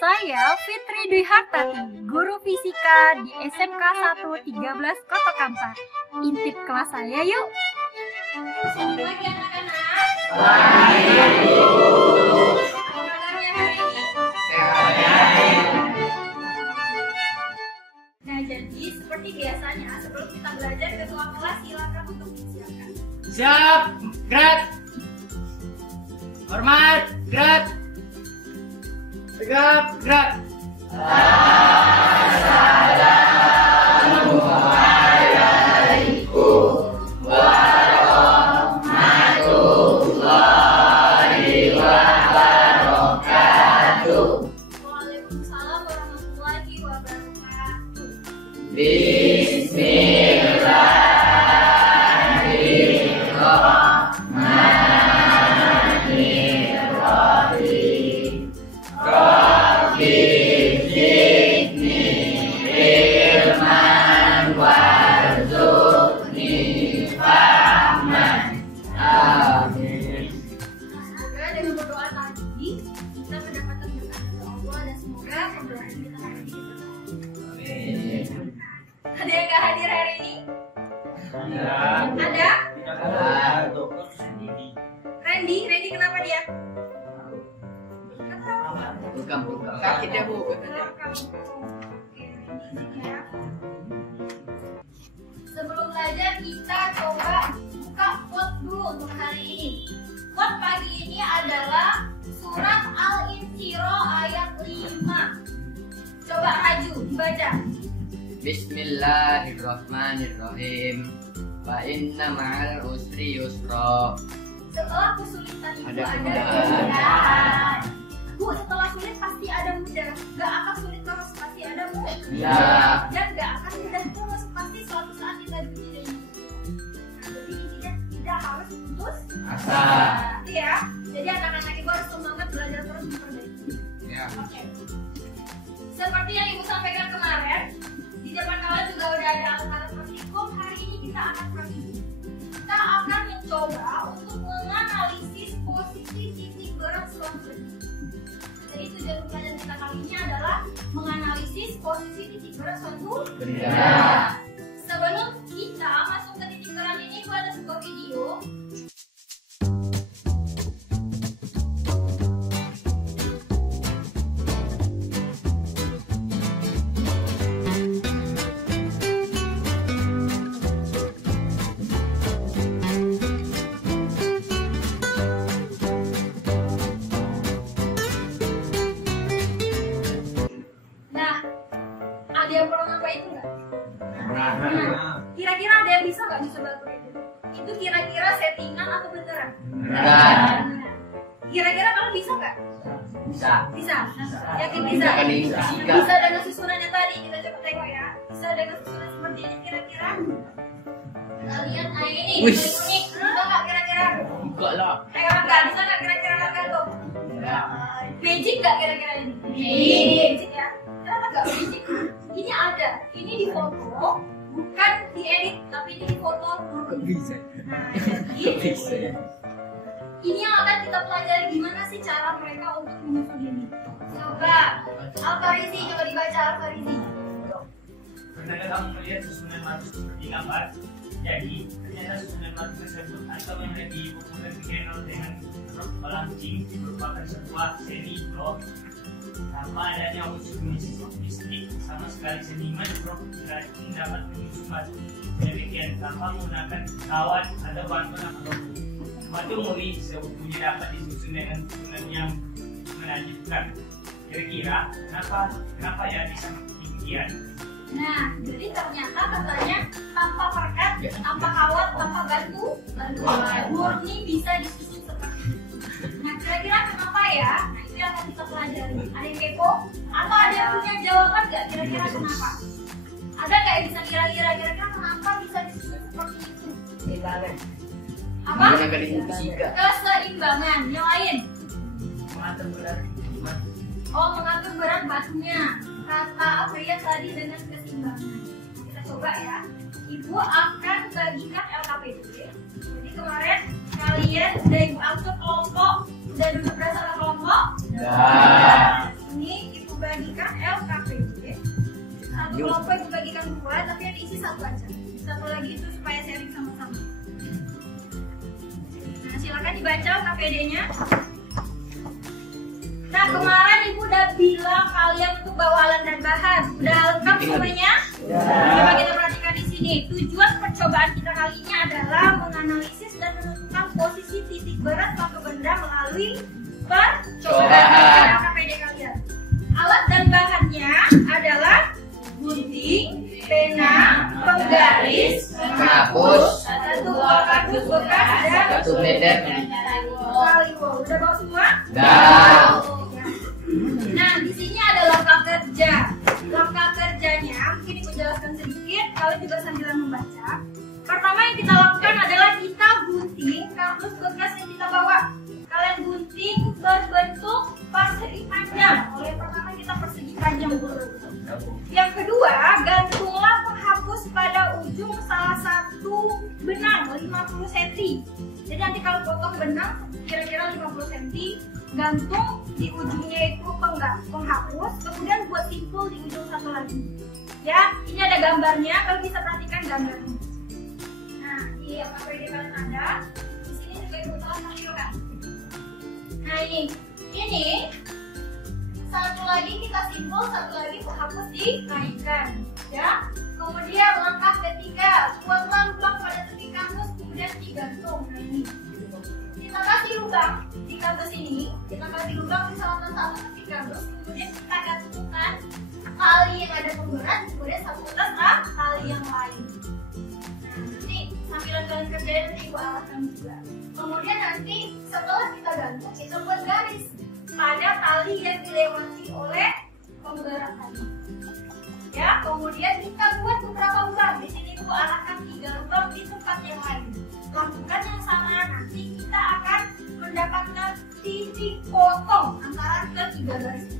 Saya Fitri Dwi Hartati, guru fisika di SMK 1 13 Kota Kampar. Intip kelas saya yuk. Selamat pagi anak-anak. Pagi, Bu. Apa kabarnya hari ini? Sehat. Nah, jadi seperti biasanya sebelum kita belajar, ketua kelas silakan untuk disiapkan. Siap, gerak. Hormat, gerak. Tegap, gerak. Waalaikumsalam warahmatullahi wabarakatuh. Bismillahirrahmanirrahim. Rabbi zidni ilman warzuqni fahman. Amin. Semoga dengan berdoa tadi kita mendapatkan berkat dari Allah dan semoga pembelajaran kita hari ini bermanfaat. Amin. Ada yang nggak hadir hari ini? Ada? Randy kenapa dia? Bukan. Sakit ya, Bu. Sebelum belajar kita coba buka quote dulu untuk hari ini. Quote pagi ini adalah surat Al-Insyirah ayat 5. Coba Raju dibaca. Bismillahirrahmanirrahim. Fa inna ma'al usri yusra. Setelah kesulitan itu Ada ada kemudahan. kemudahan. Bu, setelah sulit pasti ada mudah. Gak akan sulit terus, pasti ada mudah. Ya. Dan gak akan mudah terus, pasti suatu saat kita diuji dan jadi tidak harus putus Asa. ya. Jadi anak-anak ibu harus semangat belajar terus memperbaiki. Ya. Oke. Seperti yang ibu sampaikan kemarin, di depan kalian juga udah ada alat-alat praktikum. Hari ini kita akan praktikum. Kita akan mencoba untuk menganalisis posisi titik berat suatu benda. Jadi tujuan pelajaran kita kali ini adalah menganalisis posisi titik berat suatu Benda. Sebelum kita masuk ke titik berat ini, gua ada sebuah video. Nah, ada yang pernah nyoba itu nggak? Nah, kira-kira ada yang bisa nggak bisa bantu itu? Itu kira-kira settingan atau beneran? Beneran. Nah, kira-kira kamu bisa nggak? Bisa. Bisa. Yakin bisa? Bisa kan ini fisika. Bisa dengan susunannya tadi. Kita coba tengok ya. Bisa dengan susunan seperti ini kira-kira? Kita lihat. Nah ini Wih. unik. Bisa nggak kira-kira? Enggak lah. Nggak bisa nggak kira-kira makan tuh? Magic nggak kira-kira ini? Magic ya. Kenapa nggak magic? Ini ada. Ini di foto, bukan diedit, tapi ini di foto. Bisa. Nah, jadi Bisa. ini yang akan kita pelajari gimana sih cara mereka untuk menyusun ini. Coba Al-Farizi, coba dibaca Al-Farizi. Pernahkah kamu melihat susunan batu seperti gambar? Jadi, ternyata susunan batu tersebut atau yang lebih populer dikenal dengan rock balancing merupakan sebuah seni blok tanpa adanya unsur mistik. Sama sekali seniman blok berarti dapat menyusun batu demikian tanpa menggunakan kawan atau bantuan apapun. Batu muri seutuhnya dapat disusun dengan susunan yang menakjubkan. Kira-kira kenapa ya bisa demikian? Nah, jadi ternyata katanya tanpa perkat, tanpa kawat, tanpa bantuan, murni bisa disusun seperti itu. Nah, kira-kira kenapa ya? Nah, itu yang akan kita pelajari. Ada yang kepo? Atau ada yang punya jawaban nggak? Kira-kira kenapa? Ada nggak yang bisa kira-kira kenapa bisa disusun seperti itu? Apa? Menggunakan ilmu fisika. Keseimbangan. Yang lain? Mengatur berat batu. Oh, mengatur berat batunya. Kata Afria tadi dengan keseimbangan. Kita coba ya. Ibu akan bagikan LKPD. Jadi kemarin kalian udah ibu atur kelompok, udah duduk berdasarkan kelompok. Ya. Ini ibu boleh, tapi yang diisi satu aja. Satu lagi itu supaya sharing sama-sama. Nah, silakan dibaca KPD-nya. Nah, kemarin Ibu udah bilang kalian untuk bawa alat dan bahan. Udah lengkap semuanya? Coba kita perhatikan di sini. Tujuan percobaan kita kali ini adalah menganalisis dan menentukan posisi titik berat suatu benda melalui percobaan KPD kalian. Alat dan bahannya adalah gunting, pena, penggaris, Penghapus, satu buah kardus bekas dan batu meter, Kaliwo. Udah bawa semua? dan Nah, di sini ada langkah kerja. Langkah kerjanya mungkin Ibu jelaskan sedikit, kalian juga sambil membaca. Pertama yang kita lakukan adalah kita gunting kardus bekas yang kita bawa. Kalian gunting berbentuk persegi panjang. Oleh pertama kita persegi panjang dulu. Yang kedua, gantunglah penghapus pada ujung salah satu benang 50 cm. Jadi nanti kalau potong benang kira-kira 50 cm, gantung di ujungnya itu penghapus, kemudian buat simpul di ujung satu lagi. Ya, ini ada gambarnya, kalau bisa perhatikan gambarnya. Nah, di KPD kalian ada, di sini juga Ibu telah tampilkan. Nah ini satu lagi kita simpul, satu lagi penghapus dikaitkan. Ya, kemudian langkah ketiga, buatlah lubang pada tepi kardus, kemudian digantung. Nah ini. Kita kasih lubang di kardus ini, kita kasih lubang di salah satu titik kardus, kemudian kita gantungkan tali yang ada pemberat, kemudian satukan tali yang lain. Nah, nanti sambilan kalian kerjain nanti Ibu alatkan juga. Kemudian nanti setelah kita gantung, kita buat garis pada tali yang dilewati oleh pemberat tadi. Ya, kemudian kita buat beberapa lubang. Di sini Ibu arahkan 3 lubang di tempat yang lain. Lakukan yang sama, nanti kita akan mendapatkan titik potong antara ketiga garis.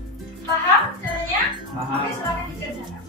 Paham caranya? Paham. Oke, silakan dikerjakan.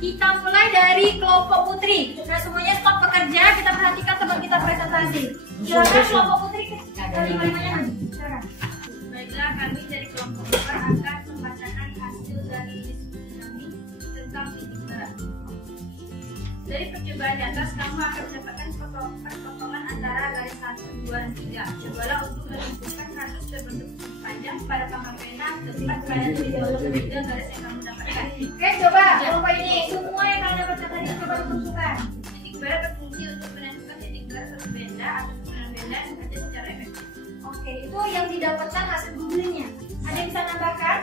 Kita mulai dari kelompok putri. Nah, semuanya stop bekerja, kita perhatikan teman kita presentasi. Silakan kelompok putri kelima-limanya nanti. Silakan. Baiklah, kami dari kelompok 4 akan membacakan hasil dari diskusi kami tentang titik berat. Dari percobaan di atas, kamu akan mendapatkan perpotongan antara garis 1, 2, dan 3. Cobalah untuk menentukan kardus berbentuk panjang pada pangkal pena tepat pada titik bawah ketiga garis yang kamu dapatkan. Oke, coba kelompok ini semua yang kalian baca tadi coba tentukan. Titik berat berfungsi untuk menentukan titik berat suatu benda atau susunan benda yang bekerja secara efektif. Oke, itu yang didapatkan hasil googlingnya. Ada yang bisa nambahkan?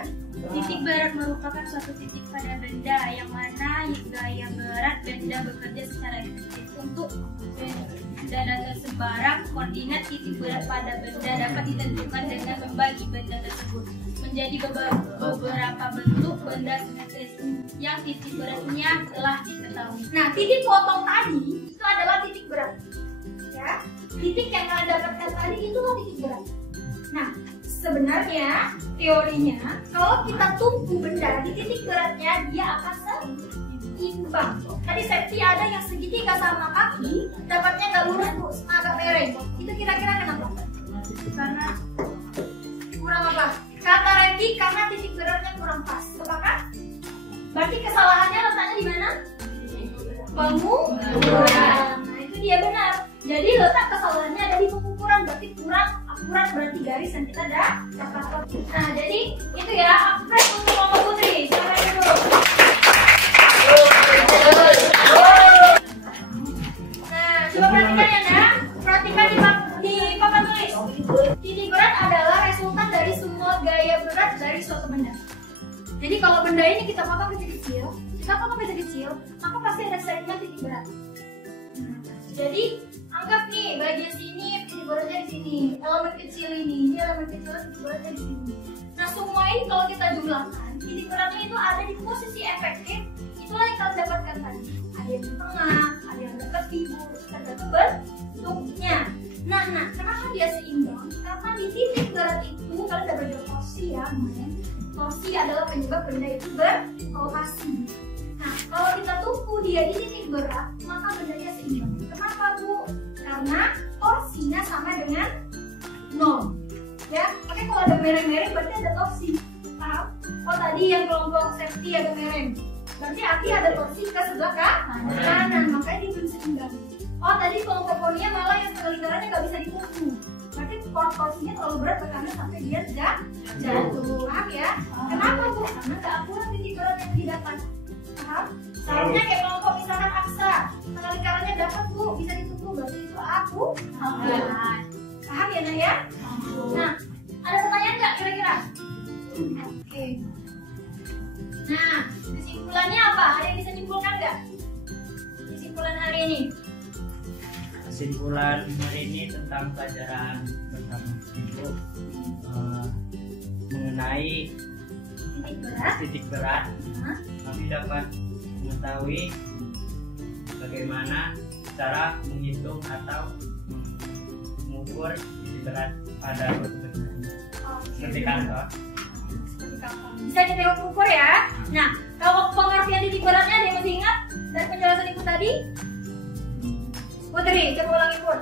Titik berat merupakan suatu titik pada benda yang mana gaya berat benda bekerja secara efektif. Untuk benda tersebarang, koordinat titik berat pada benda dapat ditentukan dengan membagi benda tersebut menjadi beberapa bentuk benda simetris yang titik beratnya telah diketahui. Nah, titik potong tadi itu adalah titik berat. Ya, titik yang kalian dapatkan tadi itulah titik berat. Nah, sebenarnya teorinya kalau kita tumpu benda di titik beratnya dia akan seimbang. Tadi safety ada yang segitiga sama kaki, dapatnya nggak lurus tuh, agak miring. Itu kira-kira kenapa? Karena Kurang apa? Kata Randy pengukuran. Nah itu dia benar. Jadi letak kesalahannya ada di pengukuran, berarti kurang akurat, berarti garis yang kita dapat. Nah jadi itu ya, akurat untuk kelompok putri. Siapa yang dulu? Nah coba perhatikan ya, perhatikan di papan tulis. Titik berat adalah resultan dari semua gaya berat dari suatu benda. Jadi kalau benda ini kita potong kecil-kecil, maka pasti ada segmen titik berat. Jadi anggap nih bagian sini titik beratnya di sini, elemen kecil ini elemen kecil titik beratnya di sini. Nah semua ini kalau kita jumlahkan, titik beratnya itu ada di posisi efektif. Itulah yang kalian dapatkan tadi. Ada yang di tengah, ada yang dekat ibu, tergantung bentuknya. Nah, kenapa dia seimbang? Karena di titik berat itu kalian udah belajar torsi ya, kemarin. Torsi adalah penyebab benda itu berrotasi. Nah, kalau kita tumpu dia di titik berat, maka bendanya seimbang. Kenapa Bu? Karena torsinya sama dengan 0. Ya, oke kalau ada mereng-mereng berarti ada torsi. Paham? Oh tadi yang kelompok safety ada mereng. Berarti Aki ada torsi ke sebelah kanan, makanya dia belum seimbang. Oh tadi kelompok konia malah yang setengah lingkarannya nggak bisa ditumpu. Berarti torsinya terlalu berat ke kanan sampai dia jatuh. Paham ya? Kenapa Bu? Karena nggak akurat titik berat yang didapat. Paham? Seharusnya kayak kelompok misalkan aksa, setengah lingkarannya dapat Bu, bisa ditumpu, berarti itu akurat. Paham ya Nak ya? Nah, ada pertanyaan nggak kira-kira? Oke. Nah, kesimpulannya apa? Ada yang bisa nyimpulkan nggak? Kesimpulan hari ini? Kesimpulan hari ini tentang pelajaran bersama Ibu mengenai titik berat. Kami dapat mengetahui bagaimana cara menghitung atau mengukur titik berat pada suatu benda. Seperti kantor. Bisa kita ukur ya. Nah, kalau pengertian titik beratnya ada yang masih ingat dari penjelasan Ibu tadi? Putri, coba ulangi Put.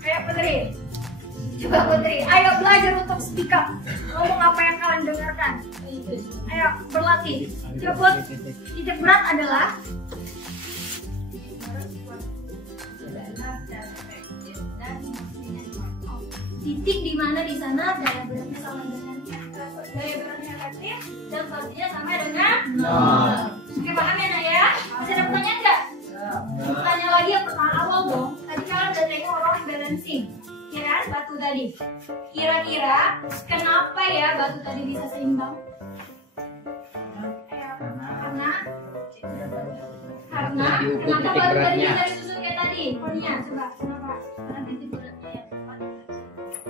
Ayo Putri. Coba Putri, ayo belajar untuk speak up. Ngomong apa yang kalian dengarkan. Ayo berlatih. Coba Put, titik berat adalah titik di mana di sana daya beratnya sama dengan daya beratnya efektif dan torsinya sama dengan 0. Oke paham ya Nak ya? Masih ada pertanyaan nggak? Tanya lagi yang pertanyaan awal dong. Tadi kalian udah tengok rock balancing, ya kan? Batu tadi. Kira-kira kenapa ya batu tadi bisa seimbang? Karena kenapa batu tadi bisa disusun kayak tadi? Konia, coba kenapa? Karena titik beratnya yang tepat.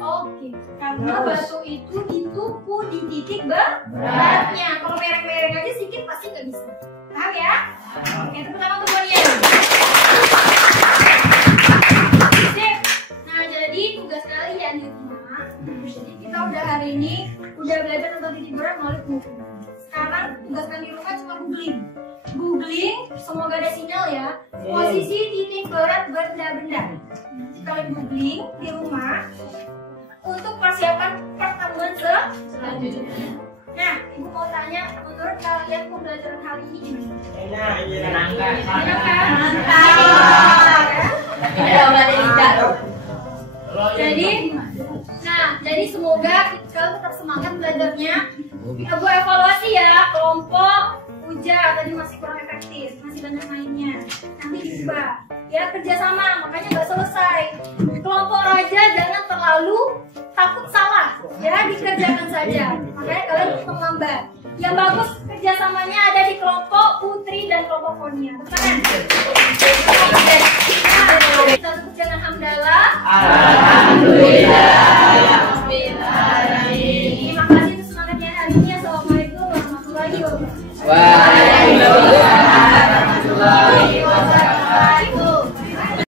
Oke, karena batu itu ditumpu di titik beratnya. Kalau mereng-mereng aja sedikit pasti nggak bisa. Paham ya? Oke, tepuk tangan untuk Konia. Sip. Nah, jadi tugas kalian di rumah. Jadi kita udah hari ini udah belajar tentang titik berat melalui pengukuran. Sekarang tugas kalian di rumah cuma googling, semoga ada sinyal ya. Posisi titik berat benda-benda. Nanti kalian googling di rumah untuk persiapan pertemuan selanjutnya. Nah, Ibu mau tanya, menurut kalian pembelajaran hari ini gimana? Menyenangkan. Jadi semoga kalian tetap semangat belajarnya. Ibu evaluasi ya, kelompok Uja tadi masih kurang efektif, masih banyak mainnya. Nanti diubah. Ya kerjasama, makanya nggak selesai. Kelompok Raja jangan terlalu takut salah, ya dikerjakan saja. Makanya kalian untuk menambah. Yang bagus kerjasamanya ada di kelompok Putri dan kelompok Konia. Betul? Kita sebut dengan hamdalah. Alhamdulillah.